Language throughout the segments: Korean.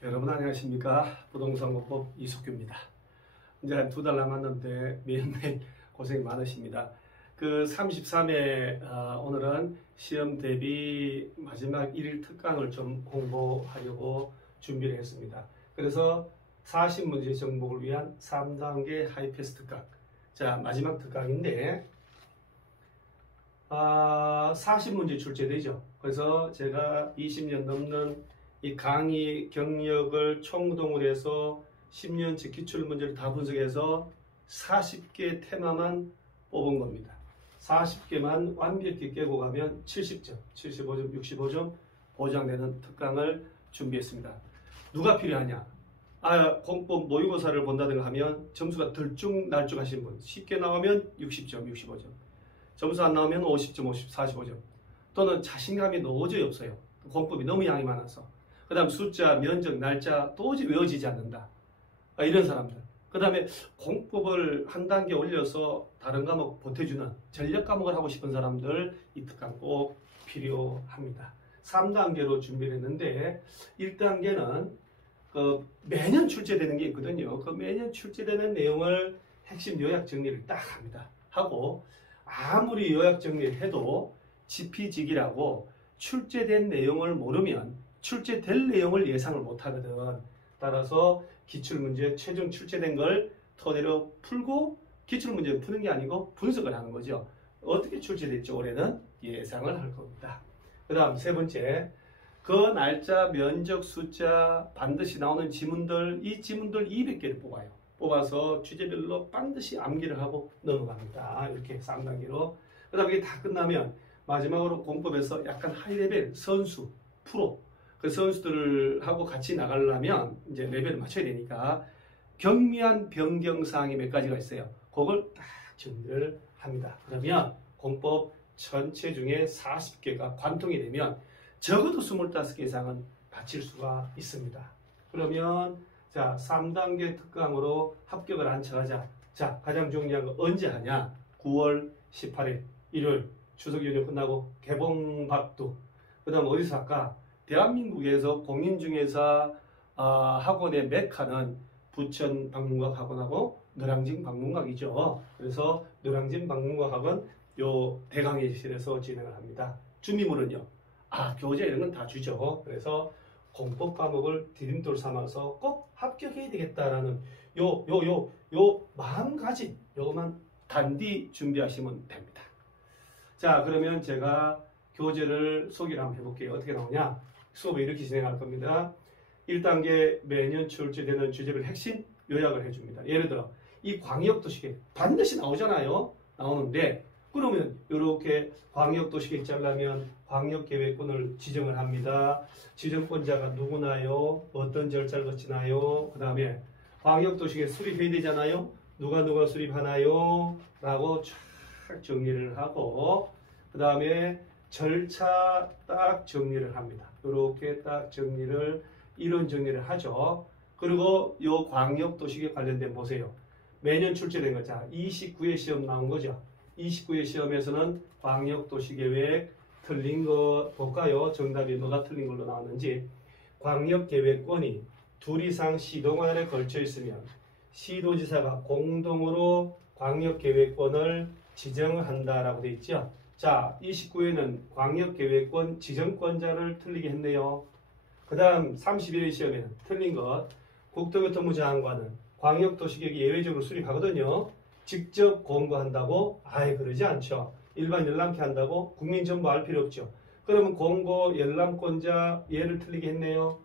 여러분 안녕하십니까? 부동산공법 이석규입니다. 이제 한 2달 남았는데 매일매일 고생이 많으십니다. 그 33회 오늘은 시험 대비 마지막 1일 특강을 좀 공부하려고 준비를 했습니다. 그래서 40문제 정복을 위한 3단계 하이패스 특강. 자, 마지막 특강인데 40문제 출제되죠. 그래서 제가 20년 넘는 이 강의 경력을 총동을 해서 10년치 기출문제를 다 분석해서 40개 테마만 뽑은 겁니다. 40개만 완벽히 깨고 가면 70점, 75점, 65점 보장되는 특강을 준비했습니다. 누가 필요하냐? 공법 모의고사를 본다든가 하면 점수가 들쭉날쭉 하신 분, 쉽게 나오면 60점, 65점, 점수 안 나오면 50점, 45점, 또는 자신감이 도저히 없어요. 공법이 너무 양이 많아서. 그 다음 숫자, 면적, 날짜 도저히 외워지지 않는다. 이런 사람들. 그 다음에 공법을 한 단계 올려서 다른 과목 보태주는 전략 과목을 하고 싶은 사람들 이 특강 꼭 필요합니다. 3단계로 준비를 했는데 1단계는 매년 출제되는 게 있거든요. 그 매년 출제되는 내용을 핵심 요약 정리를 딱 합니다. 하고 아무리 요약 정리를 해도 지피지기라고 출제된 내용을 모르면 출제될 내용을 예상을 못하거든. 따라서 기출문제 최종 출제된 걸 토대로 풀고 기출문제를 푸는 게 아니고 분석을 하는 거죠. 어떻게 출제됐죠? 올해는 예상을 할 겁니다. 그 다음 세 번째, 그 날짜, 면적, 숫자 반드시 나오는 지문들, 이 지문들 200개를 뽑아요. 뽑아서 주제별로 반드시 암기를 하고 넘어갑니다. 이렇게 3단계로. 그 다음에 이게 다 끝나면 마지막으로 공법에서 약간 하이레벨 선수, 프로 그 선수들하고 같이 나가려면 이제 레벨을 맞춰야 되니까 경미한 변경사항이 몇 가지가 있어요. 그걸 딱 정리를 합니다. 그러면 공법 전체 중에 40개가 관통이 되면 적어도 25개 이상은 바칠 수가 있습니다. 그러면 자 3단계 특강으로 합격을 안착하자. 자 가장 중요한 거 언제 하냐? 9월 18일 일요일 추석 연휴 끝나고 개봉박두. 그 다음 어디서 할까? 대한민국에서 공인중개사 학원의 메카는 부천 방문각 학원하고 노량진 방문각이죠. 그래서 노량진 방문각 학원 요 대강의실에서 진행을 합니다. 준비물은요. 교재 이런 건 다 주죠. 그래서 공법 과목을 디딤돌 삼아서 꼭 합격해야 되겠다라는 요 마음가짐 요것만 단디 준비하시면 됩니다. 자 그러면 제가 교재를 소개를 한번 해볼게요. 어떻게 나오냐? 수업을 이렇게 진행할 겁니다. 1단계 매년 출제되는 주제별 핵심 요약을 해줍니다. 예를 들어 이 광역도시계획 반드시 나오잖아요. 나오는데 그러면 이렇게 광역도시계획 짜려면 광역계획권을 지정을 합니다. 지정권자가 누구나요? 어떤 절차를 거치나요? 그 다음에 광역도시계획 수립해야 되잖아요. 누가 수립하나요? 라고 쫙 정리를 하고 그 다음에 절차 딱 정리를 합니다. 이렇게 딱 정리를 이런 정리를 하죠. 그리고 요 광역도시계획 관련된 보세요. 매년 출제된 거. 자 29회 시험 나온 거죠. 29회 시험에서는 광역도시계획 틀린 거 볼까요? 정답이 뭐가 틀린 걸로 나왔는지. 광역계획권이 둘 이상 시도관에 걸쳐 있으면 시도지사가 공동으로 광역계획권을 지정한다라고 되어 있죠. 자, 29회는 광역계획권 지정권자를 틀리게 했네요. 그 다음 31회 시험에는 틀린 것. 국토교통부 장관은 광역도시계획이 예외적으로 수립하거든요. 직접 공고한다고? 그러지 않죠. 일반 열람케 한다고? 국민 전부 알 필요 없죠. 그러면 공고 열람권자 예를 틀리게 했네요.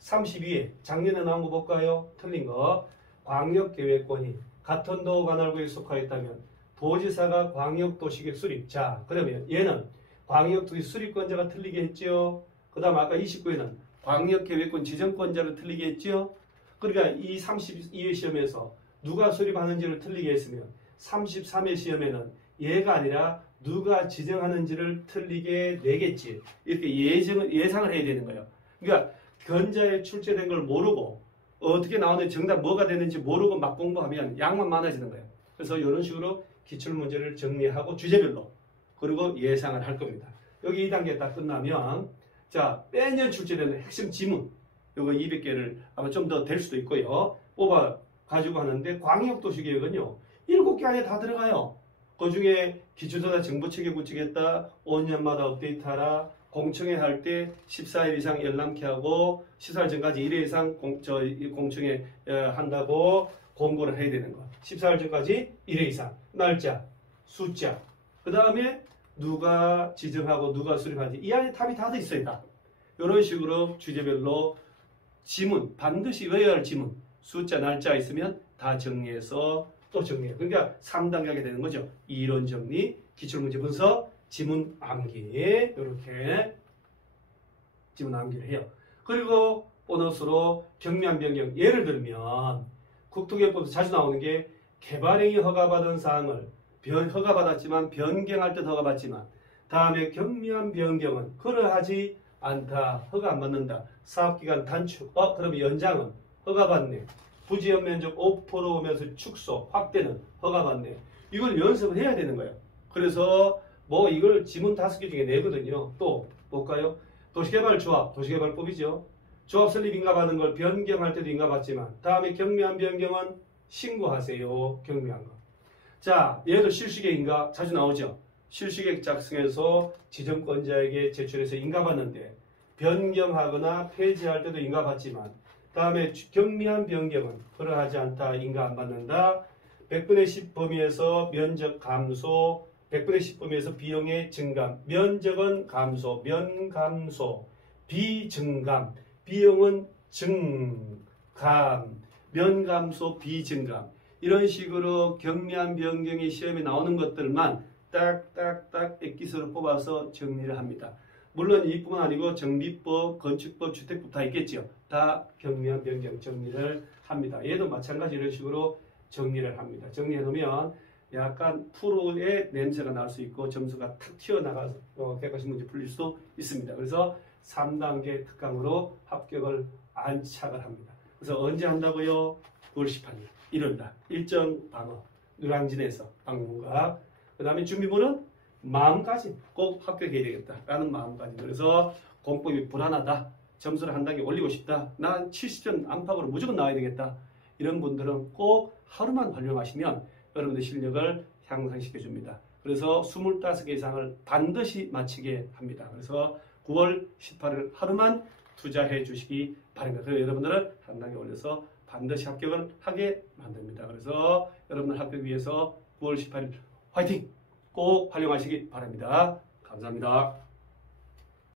32회 작년에 나온 거 볼까요? 틀린 거. 광역계획권이 같은 도 관할구에 속하였다면 도지사가 광역도시계획 수립. 자, 그러면 얘는 광역도시 수립권자가 틀리게 했죠. 그 다음 아까 29회는 광역계획권 지정권자를 틀리게 했죠. 그러니까 이 32회 시험에서 누가 수립하는지를 틀리게 했으면 33회 시험에는 얘가 아니라 누가 지정하는지를 틀리게 내겠지. 이렇게 예상을 해야 되는 거예요. 그러니까 견자에 출제된 걸 모르고 어떻게 나오는지 정답 뭐가 되는지 모르고 막 공부하면 양만 많아지는 거예요. 그래서 이런 식으로 기출문제를 정리하고 주제별로 그리고 예상을 할 겁니다. 여기 2단계 딱 끝나면 자 매년 출제되는 핵심 지문 요거 200개를 아마 좀 더 될 수도 있고요. 뽑아 가지고 하는데 광역도시계획은요. 7개 안에 다 들어가요. 그 중에 기초조사 정보체계 구축했다. 5년마다 업데이트하라. 공청회 할 때 14일 이상 열람케 하고 14일 전까지 1회 이상 공청회 한다고 공고를 해야 되는 거. 14일 전까지 1회 이상. 날짜, 숫자. 그 다음에 누가 지정하고 누가 수립하는지 이 안에 답이 다 돼 있어야 다. 이런 식으로 주제별로 지문, 반드시 외워야 할 지문, 숫자, 날짜 있으면 다 정리해서 또 정리해요. 그러니까 3단계 하게 되는 거죠. 이론 정리, 기출문제 분석, 지문 암기 이렇게 지문 암기를 해요. 그리고 보너스로 경미한 변경, 예를 들면 국토개혁법에서 자주 나오는 게 개발행위 허가받은 사항을 허가받았지만 변경할 때 허가받지만 다음에 경미한 변경은 그러하지 않다. 허가 안 받는다. 사업기간 단축. 그러면 연장은 허가받네. 부지연 면적 5% 오면서 축소, 확대는 허가받네. 이걸 연습을 해야 되는 거예요. 그래서 뭐 이걸 지문 5개 중에 내거든요. 또 볼까요? 도시개발조합, 도시개발법이죠. 조합 설립 인가받은 걸 변경할 때도 인가받지만 다음에 경미한 변경은 신고하세요. 경미한 거. 자, 얘도 실시계획 인가 자주 나오죠. 실시계획 작성해서 지정권자에게 제출해서 인가받는데 변경하거나 폐지할 때도 인가받지만 다음에 경미한 변경은 그러하지 않다. 인가 안 받는다. 100분의 10 범위에서 면적 감소, 100분의 10 범위에서 비용의 증감, 면적은 감소, 면감소, 비증감, 비용은 증감, 면감소, 비증감. 이런 식으로 경미한 변경이 시험에 나오는 것들만 딱딱딱 액기스로 뽑아서 정리를 합니다. 물론 이뿐만 아니고 정비법, 건축법, 주택법 다 있겠죠. 다 경미한 변경 정리를 합니다. 얘도 마찬가지 이런 식으로 정리를 합니다. 정리해 놓으면 약간 프로의 냄새가 날 수 있고 점수가 탁 튀어나가서 객관식 문제 풀릴 수도 있습니다. 그래서 3단계 특강으로 합격을 안착을 합니다. 그래서 언제 한다고요? 9월 18일 이른다. 일정 방어, 노량진에서 방문과 그 다음에 준비물은 마음가짐, 꼭 합격해야 되겠다라는 마음가짐. 그래서 공법이 불안하다, 점수를 한 단계 올리고 싶다, 난 70점 안팎으로 무조건 나와야 되겠다, 이런 분들은 꼭 하루만 활용하시면 여러분의 실력을 향상시켜 줍니다. 그래서 25개 이상을 반드시 마치게 합니다. 그래서 9월 18일 하루만 투자해 주시기 바랍니다. 그래서 여러분들은 한 단계 올려서 반드시 합격을 하게 만듭니다. 그래서 여러분들 합격 위해서 9월 18일 화이팅! 꼭 활용하시기 바랍니다. 감사합니다.